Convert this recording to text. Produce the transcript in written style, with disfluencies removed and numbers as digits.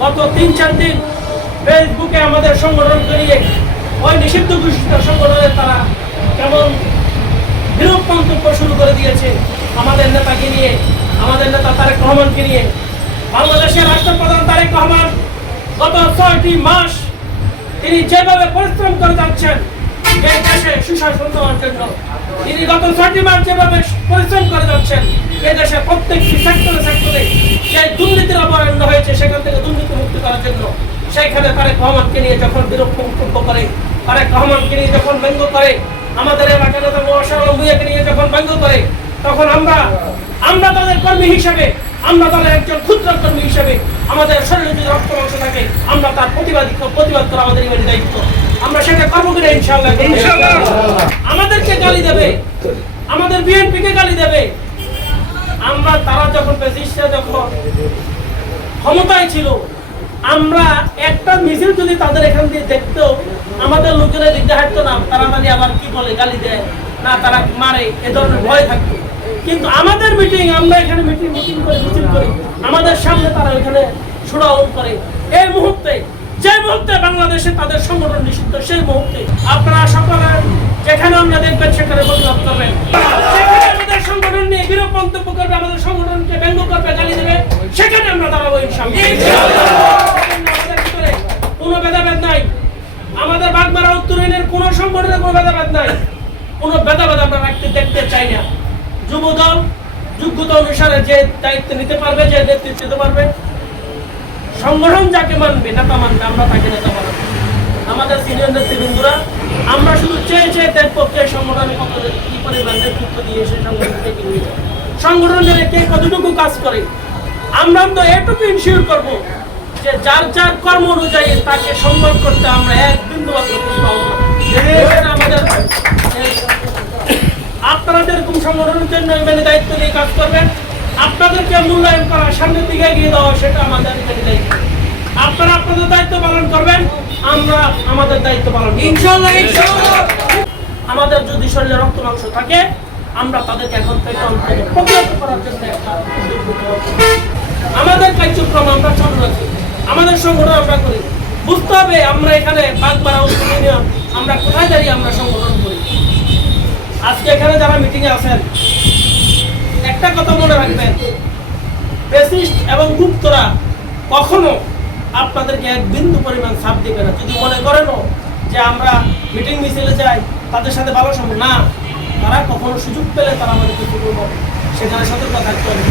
গত 3-4 দিন ফেসবুকে আমাদের সংগঠনকে নিয়ে ওই নিষিদ্ধ ঘোষিত সংগঠনের তারা কেমন বিরূপ মন্তব্য শুরু করে দিয়েছে আমাদের নেতাকে নিয়ে, আমাদের নেতা তারেক রহমানকে নিয়ে। বাংলাদেশের রাষ্ট্রপ্রধান তারেক রহমান গত 6টি মাস তিনি যেভাবে পরিশ্রম করে যাচ্ছেন এই দেশে সুশাসন দেওয়ার জন্য, তিনি গত 6টি মাস যেভাবে পরিশ্রম করে যাচ্ছেন এই দেশে প্রত্যেকটি সেক্টরে যে দুর্নীতির অবতারণা হয়েছে সেখান থেকে দুর্নীতি মুক্তি করার জন্য, সেইখানে তারেক রহমানকে নিয়ে যখন বিরূপ মন্তব্য করে, তারেক রহমানকে নিয়ে যখন ব্যঙ্গ করে, আমাদের এলাকার নেতা মহাশয় ভূঁইয়াকে নিয়ে যখন ব্যঙ্গ করে, তখন আমরা তাদের কর্মী হিসেবে, আমরা তাদের একজন ক্ষুদ্র কর্মী হিসেবে আমাদের শরীরে যদি রক্ত মাংস থাকে আমরা তার প্রতিবাদ করা আমাদের ইমানি দায়িত্ব। আমরা সেটা করবো কিনা ইনশাআল্লাহ। আমাদেরকে গালি দেবে, আমাদের বিএনপিকে গালি দেবে, আমরা তারা যখন প্রেসিডেন্ট যখন ক্ষমতায় ছিল, আমরা একটা মিছিল যদি তাদের এখান দিয়ে দেখতো আমাদের লোকেরা দিকতে হাঁটতো না, তারা মানে আবার কি বলে গালি দেয় না, তারা মারে, এ ধরনের ভয় থাকতো। কিন্তু আমাদের মিটিং, আমরা এখানে মিটিং করে মিছিল করি, আমাদের সামনে তারা ওইখানে সুরাউন করে। এই মুহূর্তে যে মুহূর্তে বাংলাদেশে তাদের সংগঠন নিষিদ্ধ, সেই মুহূর্তে আপনারা সকলে যেখানে আমরা দেখবেন সেখানে প্রতিবাদ করবেন, সেখানে আমাদের সংগঠন নিয়ে বিরূপ মন্তব্য করবে, আমাদের সংগঠনকে ব্যঙ্গ করবে, গালি দেবে, সেখানে আমরা দাঁড়াবো ইনশাআল্লাহ। আমাদের ভিতরে কোনো ভেদাভেদ নাই, আমাদের বাগমারা উত্তর ইউনিয়নের কোনো সংগঠনের কোনো ভেদাভেদ নাই, কোনো ভেদাভেদ আমরা দেখতে চাই না। যুবদল যোগ্যতা অনুসারে যে দায়িত্ব নিতে পারবে, যে নেতৃত্ব দিতে পারবে, সংগঠন যাকে মানবে, নেতা মানবে, আমরা তাকে নেতা বানাবো। আমাদের সিনিয়র নেতৃবৃন্দরা আমরা শুধু চেয়ে দেখবো কে সংগঠনের পক্ষে কি পরিমাণ নেতৃত্ব দিয়ে সে সংগঠনকে নিয়ে যায়, সংগঠনের কে কতটুকু কাজ করে। আমরা তো এটুকু ইনশিওর করবো যে যার কর্ম অনুযায়ী তাকে সম্মান করতে আমরা এক বিন্দু মাত্র পাবো না। আমাদের আপনারা যেরকম সংগঠনের জন্য মানে দায়িত্ব নিয়ে কাজ করবেন, আপনাদেরকে মূল্যায়ন করা, সামনের দিকে এগিয়ে দেওয়া, সেটা আমাদের দায়িত্ব। আপনারা আপনাদের দায়িত্ব পালন করবেন, আমরা আমাদের দায়িত্ব পালন করব ইনশাআল্লাহ। আমাদের যদি শরীরে রক্ত মাংস থাকে আমরা তাদেরকে এখন থেকে প্রতিহত করার জন্য আমাদের কার্যক্রম আমরা চালু রাখি, আমাদের সংগঠন আমরা করি। বুঝতে হবে আমরা এখানে বাগমারা উত্তর ইউনিয়ন আমরা কোথায় দাঁড়িয়ে আমরা সংগঠন করি। আজকে এখানে যারা মিটিংয়ে আছেন একটা কথা মনে রাখবেন, ফ্যাসিস্ট এবং গুপ্তরা কখনো আপনাদেরকে এক বিন্দু পরিমাণ ছাড় দিবে না। যদি মনে করেন যে আমরা মিটিং মিছিলে যাই তাদের সাথে ভালো সম্ভব না, তারা কখনো সুযোগ পেলে তারা আমাদের কিছু করবো, সেখানে সতর্ক থাকতে হবে।